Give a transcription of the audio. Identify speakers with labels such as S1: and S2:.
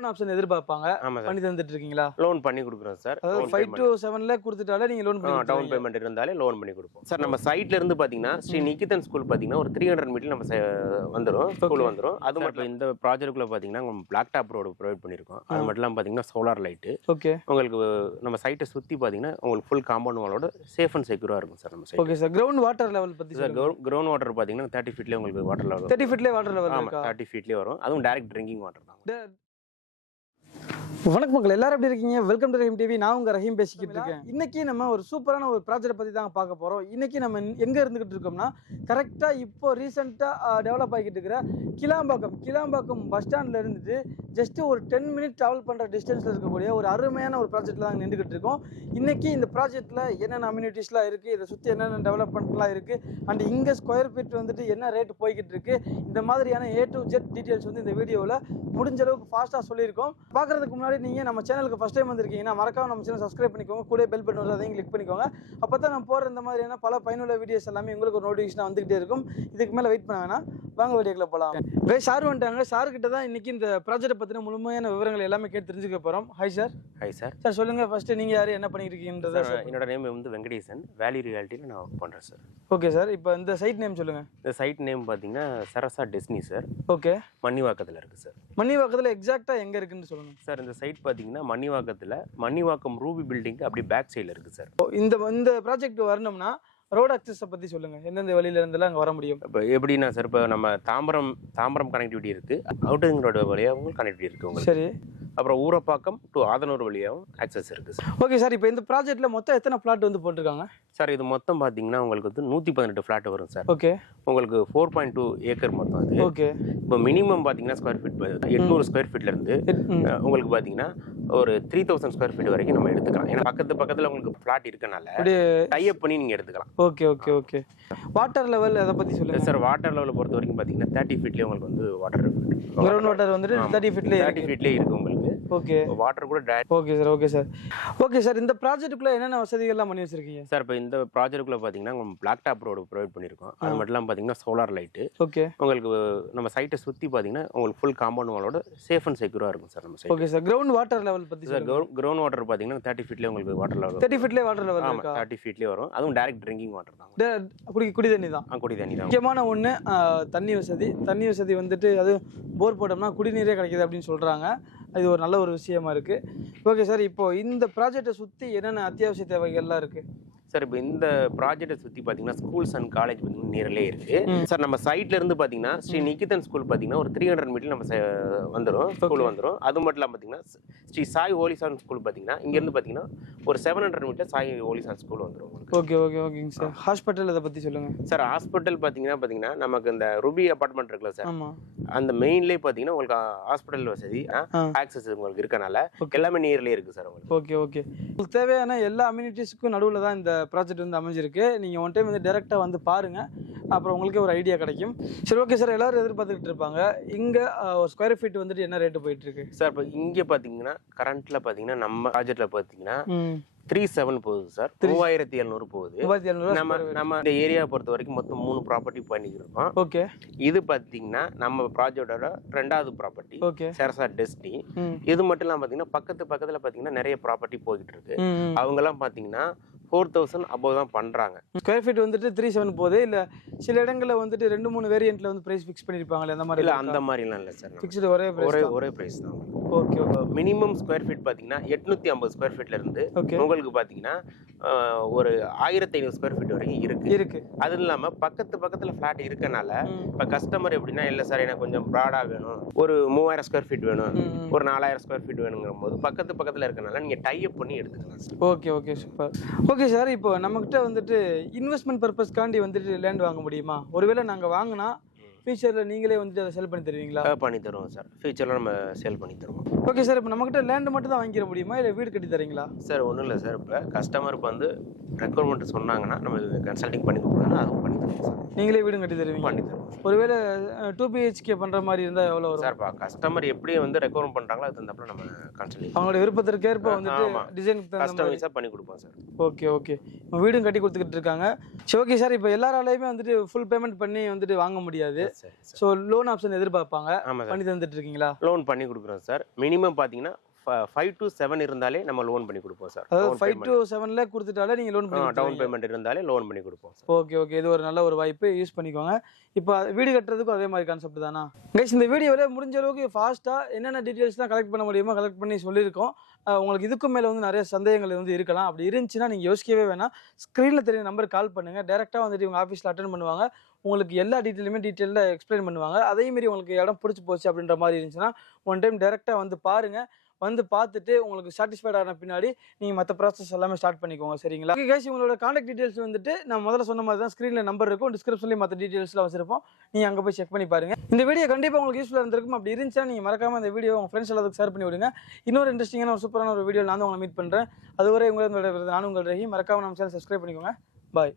S1: Loan option எதிர்பார்ப்பாங்க.
S2: ஆமாம் sir.
S1: பண்ணி தந்துட்டு இருக்கீங்களா
S2: லோன் பண்ணி கொடுக்குறோம் சார்.
S1: அதாவது ஃபைவ் டு செவன்ல கொடுத்துட்டாலே நீங்க லோன் பண்ணி
S2: டவுன். பேமெண்ட் இருந்தாலே லோன் பண்ணி கொடுப்போம். சார் நம்ம சைட்ல இருந்து பாத்தீங்கன்னா ஸ்ரீ நிகிதன் ஸ்கூல் பாத்தீங்கன்னா ஒரு த்ரீ ஹண்ட்ரட் மீட்டர் நம்ம வந்துரும். ஸ்கூல் வந்துரும். அது மட்டும் இந்த ப்ராஜெக்ட்குள்ள பாத்தீங்கன்னா பிளாக் டாப் ரோடு ப்ரொவைட் பண்ணிருக்கோம். அது மட்டும் இல்லாம பாத்தீங்கன்னா சோலார் லைட்டு
S1: ஓகே
S2: உங்களுக்கு நம்ம சைட்டை சுத்தி பாத்தீங்கன்னா உங்களுக்கு ஃபுல் காம்பவுண்ட் வாலோட சேஃப் அண்ட் செக்யூரா இருக்கும் சார் நம்ம site
S1: okay sir ground water level பத்தி
S2: சார் கிரவுண்ட் வாட்டர் பாத்தீங்கன்னா தேர்ட்டி ஃபீட்லேயே உங்களுக்கு வாட்டர் லெவல்
S1: தேர்ட்டி ஃபீட்லேயே வாட்டர் லெவல்
S2: ஆமா
S1: இருக்கா?
S2: தேர்ட்டி ஃபீட்லேயே வரும். அதுவும் டைரக்ட் ட்ரிங்கிங் வாட்டர் தான்.
S1: வணக்கம் மக்கள் எல்லாரும் எப்படி இருக்கீங்க? வெல்கம் டு ரஹீம் டிவி நான் உங்க ரஹீம் பேசிக்கிட்டு இருக்கேன். இன்னைக்கு நம்ம ஒரு சூப்பரான ஒரு ப்ராஜெக்ட் பத்தி தான் பார்க்க போறோம். இன்னைக்கு நம்ம எங்க இருந்துகிட்டு இருக்கோம்னா கரெக்டா இப்போ ரீசெண்டா டெவலப் ஆகிட்டு இருக்கிற கிளாம்பாக்கம். கிளாம்பாக்கம் பஸ் ஸ்டாண்ட்ல இருந்துட்டு ஜஸ்ட் ஒரு டென் மினிட் டிராவல் பண்ற டிஸ்டன்ஸ்ல இருக்கக்கூடிய ஒரு அருமையான ஒரு ப்ராஜெக்ட்ல தான் நின்றுகிட்டு இருக்கோம். இன்னைக்கு இந்த ப்ராஜெக்ட்ல என்னென்ன அம்யூனிட்டிஸ்லாம் இருக்கு இதை சுத்தி என்னென்ன டெவலப்மெண்ட்லாம் இருக்கு அண்ட் இங்க ஸ்கொயர் ஃபீட் வந்துட்டு என்ன ரேட் போய்கிட்டு இருக்கு இந்த மாதிரியான ஏ டு ஜெட் டீடைல்ஸ் வந்து இந்த வீடியோவில் முடிஞ்ச அளவுக்கு ஃபாஸ்ட்டாக சொல்லியிருக்கோம். பார்க்கறதுக்கு முன்னாடி நீங்கள் நம்ம சேனலுக்கு ஃபஸ்ட் டைம் வந்திருக்கீங்கன்னா மறக்காம நம்ம சேனல் சப்ஸ்கிரைப் பண்ணிக்கோங்க. கூட பெல் பட்டன் வரும் அதையும் கிளிக் பண்ணிக்கோங்க. அப்போ தான் நம்ம போகிற இந்த மாதிரியான பல பயனுள்ள வீடியோஸ் எல்லாமே உங்களுக்கு ஒரு நோட்டிஃபிகேஷன் வந்துகிட்டே இருக்கும். இதுக்கு மேலே வெயிட் பண்ண வேணாம். வாங்க வீடியோக்குள்ள போகலாம் சார் வந்துட்டாங்க. சார் கிட்ட தான் இன்னைக்கு இந்த ப்ராஜெக்ட் பற்றின முழுமையான விவரங்கள் எல்லாமே கேட்டு தெரிஞ்சுக்க போகிறோம் hi sir
S2: hi sir
S1: sir சொல்லுங்கள் ஃபஸ்ட்டு நீங்கள் யார்? என்ன பண்ணிட்டு இருக்கீங்கன்றத
S2: என்னோட நேம் வந்து வெங்கடேசன். வேலி ரியாலிட்டியில் நான் ஒர்க் பண்ணுறேன் சார்
S1: ஓகே சார் இப்போ இந்த சைட் நேம் சொல்லுங்கள்
S2: இந்த சைட் நேம் பார்த்தீங்கன்னா சரசா டெஸ்னி சார்
S1: ஓகே
S2: மன்னிவாக்கத்தில் இருக்குது சார்
S1: மணிவாக்கத்தில் எக்ஸாக்டாக எங்கே இருக்குன்னு சொல்லுங்கள்
S2: சார் இந்த சைட் பார்த்தீங்கன்னா மன்னிவாக்கத்தில் மன்னிவாக்கம் ரூபி பில்டிங் அப்படி பேக் சைடில் இருக்குது சார்
S1: இந்த இந்த ப்ராஜெக்ட் வரணும்னா ரோட் அக்சஸை பற்றி சொல்லுங்கள் எந்தெந்த வழியில இருந்தெல்லாம் அங்கே வர முடியும்?
S2: இப்போ எப்படின்னா சார் இப்போ நம்ம தாம்பரம் தாம்பரம் கனெக்டிவிட்டி இருக்குது அவுட்டிங் ரோடு வழியாகவும் கனெக்டிவிட்டி இருக்குது உங்களுக்கு.
S1: சரி.
S2: அப்புறம் ஊரப்பாக்கம் டு ஆதனூர் வழியாகவும் ஆக்சஸ் இருக்குது சார்.
S1: ஓகே சார் இப்போ இந்த ப்ராஜெக்ட்ல மொத்தம் எத்தனை பிளாட் வந்து போட்டிருக்காங்க?
S2: சார் இது மொத்தம் பார்த்தீங்கன்னா உங்களுக்கு வந்து நூற்றி பதினெட்டு ஃப்ளாட் வரும் சார்.
S1: ஓகே
S2: உங்களுக்கு ஃபோர் பாயிண்ட் டூ ஏக்கர் மொத்தம் அது.
S1: ஓகே
S2: இப்போ மினிமம் பார்த்தீங்கன்னா ஸ்கொயர் ஃபீட் எட்நூறு ஸ்கொயர் ஃபீட்லேருந்து உங்களுக்கு பார்த்தீங்கன்னா ஒரு த்ரீ தௌசண்ட் ஸ்கொயர் ஃபீட் வரைக்கும் நம்ம எடுத்துக்கலாம். ஏன்னா பக்கத்து பக்கத்தில் உங்களுக்கு ஃப்ளாட் இருக்கனால டைப் பண்ணி நீங்கள் எடுத்துக்கலாம்.
S1: Okay okay okay water level அதை பற்றி சொல்லுங்க?
S2: சார் வாட்டர் லெவலை பொறுத்த வரைக்கும் பார்த்தீங்கன்னா தேர்ட்டி ஃபீட்லேயே உங்களுக்கு வந்து வாட்டர்
S1: கிரவுண்ட் வாட்டர் வந்துட்டு தேர்ட்டி ஃபீட்லேயே
S2: தேர்ட்டி ஃபீட்லேயே இருக்கு உங்களுக்கு.
S1: ஓகே
S2: வாட்டர் கூட
S1: okay sir okay sir okay sir இந்த ப்ராஜெக்ட்டுக்குள்ள என்னென்ன வசதிகள்லாம் பண்ணி வச்சிருக்கீங்க?
S2: சார் இப்போ இந்த ப்ராஜெக்ட்குள்ள பார்த்தீங்கன்னா பிளாக் டாப் ரோடு ப்ரொவைட் பண்ணியிருக்கோம் அது மட்டும் இல்லாமல் பார்த்தீங்கன்னா சோலார் லைட்டு
S1: ஓகே
S2: உங்களுக்கு நம்ம சைட்டை சுற்றி பார்த்தீங்கன்னா உங்களுக்கு ஃபுல் காம்பவுண்ட் வாலோட சேஃப் அண்ட் செக்யூராக இருக்கும் சார் நம்ம site
S1: okay sir ground water level பற்றி
S2: சார் கிரவுண்ட் வாட்டர் பார்த்தீங்கன்னா தேர்ட்டி ஃபீட்லேயே உங்களுக்கு வாட்டர் லெவல்
S1: தேர்ட்டி ஃபீட்லேயே வாட்டர் லெவல்
S2: ஆமாம் தேர்ட்டி ஃபீட்லேயே வரும். அதுவும் டைரக்ட் ட்ரிங்கிங் வாட்டர் தான்.
S1: குடி குடி தண்ணி தான்.
S2: குடி தண்ணி தான்.
S1: முக்கியமான ஒன்று தண்ணி வசதி. தண்ணி வசதி வந்துட்டு அது போர் போட்டோம்னா குடிநீரே கிடைக்குது அப்படின்னு சொல்கிறாங்க அது ஒரு நல்ல ஒரு விஷயமா இருக்குது ஓகே சார் இப்போ இந்த ப்ராஜெக்டை சுற்றி என்னென்ன அத்தியாவசிய தேவைகள்லாம் இருக்குது
S2: சார் இப்போ இந்த ப்ராஜெக்ட்டை சுற்றி பார்த்தீங்கன்னா ஸ்கூல்ஸ் அண்ட் காலேஜ் பார்த்தீங்கன்னா நேரிலே இருக்கு.
S1: ம்.
S2: சார் நம்ம சைட்ல இருந்து பார்த்தீங்கன்னா ஸ்ரீ நிகிதன் ஸ்கூல் பார்த்தீங்கன்னா ஒரு த்ரீ ஹண்ட்ரட் மீட்டர் நம்ம வந்துரும் ஸ்கூல் வந்துரும். அது மட்டும் இல்லாமல் பார்த்தீங்கன்னா ஸ்ரீ சாய் ஓலிசான் ஸ்கூல் பார்த்தீங்கன்னா இங்கேருந்து பார்த்தீங்கன்னா ஒரு செவன் ஹண்ட்ரட் மீட்டர் சாய் ஓலிசான் ஸ்கூல் வந்துரும் உங்களுக்கு.
S1: ஓகே ஓகே ஓகேங்க சார் ஹாஸ்பிட்டல் அதை பற்றி சொல்லுங்கள்
S2: சார் ஹாஸ்பிட்டல் பார்த்தீங்கன்னா பார்த்தீங்கன்னா நமக்கு இந்த ருபி அபார்ட்மெண்ட் இருக்குல்ல சார் அந்த மெயின்லேயே பார்த்தீங்கன்னா உங்களுக்கு ஹாஸ்பிட்டல் வசதி. ஆக்சஸ் உங்களுக்கு இருக்கனால. எல்லாமே நியர்லேயே இருக்கு சார் உங்களுக்கு.
S1: ஓகே ஓகே உங்களுக்கு தேவையான எல்லா அம்யூனிட்டிஸ்க்கும் நடுவில் தான் இந்த ப்ராஜெக்ட் வந்து அமைஞ்சிருக்கு. நீங்கள் ஒன் டைம் வந்து டேரெக்டாக வந்து பாருங்கள் அப்புறம் உங்களுக்கே ஒரு ஐடியா கிடைக்கும். சரி ஓகே சார் எல்லாரும் எதிர்பார்த்துக்கிட்டு இருப்பாங்க. இங்கே ஒரு ஸ்கொயர் ஃபீட் வந்துட்டு என்ன ரேட்டு போயிட்டுருக்கு
S2: சார் இப்போ இங்கே பார்த்தீங்கன்னா கரண்ட்ல பார்த்தீங்கன்னா நம்ம ப்ராஜெக்ட்ல பார்த்தீங்கன்னா த்ரீ செவன் போகுது சார் மூவாயிரத்தி எழுநூறு போகுது. நம்ம நம்ம இந்த ஏரியா பொறுத்த வரைக்கும் மொத்தம் மூணு ப்ராப்பர்ட்டி பண்ணிக்கிட்டு இருக்கோம்.
S1: ஓகே
S2: இது பார்த்தீங்கன்னா நம்ம ப்ராஜெக்டோட ரெண்டாவது ப்ராப்பர்ட்டி
S1: ஓகே
S2: சேரசா டெஸ்டி இது மட்டும் இல்லாமல் பார்த்தீங்கன்னா பக்கத்து பக்கத்தில் பார்த்தீங்கன்னா நிறைய ப்ராப்பர்ட்டி போய்கிட்டு இருக்கு. அவங்கெல்லாம் பார்த்தீங்கன்னா ஃபோர் தௌசண்ட் அபோவ் தான் பண்ணுறாங்க
S1: ஸ்கொயர் ஃபீட் வந்துட்டு த்ரீ செவன் போகுது? இல்லை சில இடங்களில் வந்துட்டு ரெண்டு மூணு வேரியண்ட்ல வந்து ப்ரைஸ் ஃபிக்ஸ் பண்ணியிருப்பாங்களே அந்த மாதிரி
S2: இல்லை அந்த மாதிரிலாம் இல்லை சார்.
S1: ஃபிக்ஸ்டு ஒரே
S2: ஒரே ஒரே ப்ரைஸ் தான்.
S1: Okay okay
S2: minimum square feet பார்த்தீங்கன்னா எட்நூத்தி ஐம்பது ஸ்கொயர் ஃபீட்ல இருந்து
S1: ஓகே
S2: உங்களுக்கு பார்த்தீங்கன்னா ஒரு ஆயிரத்தி ஐநூறு ஸ்கொயர் ஃபீட் வரைக்கும் இருக்கு.
S1: இருக்கு.
S2: அது இல்லாம பக்கத்து பக்கத்துல ஃபிளாட் இருக்கனால இப்ப கஸ்டமர் எப்படின்னா இல்ல சார் எனக்கு கொஞ்சம் ப்ராடா வேணும். ஒரு மூவாயிரம் ஸ்கொயர் ஃபீட் வேணும். ஒரு நாலாயிரம் ஸ்கொயர் ஃபீட் வேணுங்கிற போது பக்கத்து பக்கத்துல இருக்கனால நீங்க டைப் பண்ணி எடுத்துக்கலாம் sir
S1: okay okay super okay sir இப்போ நம்மக்கிட்ட வந்துட்டு இன்வெஸ்ட்மெண்ட் பர்பஸ்க்காண்டி வந்துட்டு லேண்ட் வாங்க முடியுமா? ஒருவேளை நாங்கள் வாங்கினா ஃபியூச்சரில் நீங்களே வந்துட்டு அதை செல் பண்ணி தருவீங்களா?
S2: பண்ணி தருவோம் சார். ஃபியூச்சரில் நம்ம சேல் பண்ணி தருவோம்.
S1: ஓகே சார் இப்போ நம்மக்கிட்ட லேண்ட் மட்டும் தான் வாங்கிட முடியுமா? இல்லை வீடு கட்டி தரீங்களா?
S2: சார் ஒன்றும் இல்லை சார் இப்போ கஸ்டமருக்கு வந்து ரெக்குவயர்மெண்ட் சொன்னாங்கன்னா நம்ம கன்சல்டிங் பண்ணி கொடுக்கணும் அதுவும் பண்ணி தருவோம் சார்
S1: நீங்களே வீடும் கட்டி தருவீங்க?
S2: பண்ணி தருவோம்
S1: ஒருவேளை டூ பிஹெச்கே பண்ணுற மாதிரி இருந்தால் எவ்வளோ வரும்?
S2: சார் இப்போ கஸ்டமர் எப்படி வந்து ரெக்குவயர்மெண்ட் பண்றாங்களோ அது தகுந்தாப்புல நம்ம கன்சல்டிங்
S1: அவங்களோட விருப்பத்திற்கேற்ப வந்துட்டு. டிசைனுக்கு தகுந்த மாதிரி
S2: கஸ்டமைஸாக பண்ணி கொடுப்போம் சார்
S1: ஓகே ஓகே இப்போ வீடும் கட்டி கொடுத்துக்கிட்டு இருக்காங்க. சரி ஓகே சார் இப்போ எல்லாராலையுமே வந்துட்டு ஃபுல் பேமெண்ட் பண்ணி வந்துட்டு வாங்க முடியாது. ஸோ லோன் ஆப்ஷன் எதிர்பார்ப்பாங்க. பண்ணி தந்துட்டு இருக்கீங்களா?
S2: லோன் பண்ணி கொடுக்குறோம் சார் மினிமம் பார்த்தீங்கன்னா ஃபைவ் டு செவன் இருந்தாலே நம்ம லோன் பண்ணி கொடுப்போம் சார்.
S1: அதாவது ஃபைவ் டு செவன்ல கொடுத்துட்டாலே நீங்க லோன் பண்ணி
S2: டவுன். பேமெண்ட் இருந்தாலே லோன் பண்ணி கொடுப்போம்
S1: ஓகே ஓகே இது ஒரு நல்ல ஒரு வாய்ப்பு. யூஸ் பண்ணிக்கோங்க. இப்போ வீடு கட்டுறதுக்கும் அதே மாதிரி கான்செப்ட் தானா? கைஸ் இந்த வீடியோவில் முடிஞ்ச அளவுக்கு ஃபாஸ்ட்டாக என்னென்ன டீட்டெயில்ஸ்லாம் கலெக்ட் பண்ண முடியுமோ கலெக்ட் பண்ணி சொல்லியிருக்கோம். உங்களுக்கு இதுக்கும் மேலே வந்து நிறைய சந்தேகங்கள் வந்து இருக்கலாம். அப்படி இருந்துச்சுன்னா நீங்கள் யோசிக்கவே வேணாம். ஸ்க்ரீனில் தெரிய நம்பருக்கு கால் பண்ணுங்கள் டேரெக்டாக வந்துட்டு இவங்க ஆஃபீஸில் அட்டன் பண்ணுவாங்க. உங்களுக்கு எல்லா டீட்டெயிலுமே டீட்டெயிலாக எக்ஸ்பிளைன் பண்ணுவாங்க. அதேமாரி உங்களுக்கு இடம் பிடிச்சி போச்சு அப்படின்ற மாதிரி இருந்துச்சுன்னா ஒன் டைம் டேரெக்டாக வந்து பாருங்கள் வந்து பார்த்துட்டு உங்களுக்கு சாட்டிஸ்ஃபைட் ஆன பின்னாடி நீங்கள் மற்ற ப்ராசஸ் எல்லாமே ஸ்டார்ட் பண்ணிக்கோங்க சரிங்களா? ஓகே கேஷ் உங்களோட காண்டாக்ட் டீட்டெயில்ஸ் வந்துட்டு நான் முதல்ல சொன்ன மாதிரி தான் ஸ்க்ரீனில் நம்பர் இருக்கும். டிஸ்கிரிப்ஷன்லேயும் மற்ற டீட்டெயில்ஸ்லாம் வச்சிருப்போம். நீங்கள் அங்கே போய் செக் பண்ணி பாருங்கள் இந்த வீடியோ கண்டிப்பாக உங்களுக்கு யூஸ்ஃபுல்லாக இருந்திருக்கும். அப்படி இருந்துச்சா நீங்கள் மறக்காம இந்த வீடியோ உங்கள் ஃப்ரெண்ட்ஸ் எல்லாத்துக்கு ஷேர் பண்ணி விடுங்க. இன்னொரு இன்ட்ரெஸ்டிங்கான ஒரு சூப்பரான ஒரு வீடியோ நான் உங்களை மீட் பண்ணுறேன் அதுவரை உங்களை நானும் உங்கள் ரஹி நம்ம சேனல் சப்ஸ்கிரைப் பண்ணிக்கோங்க.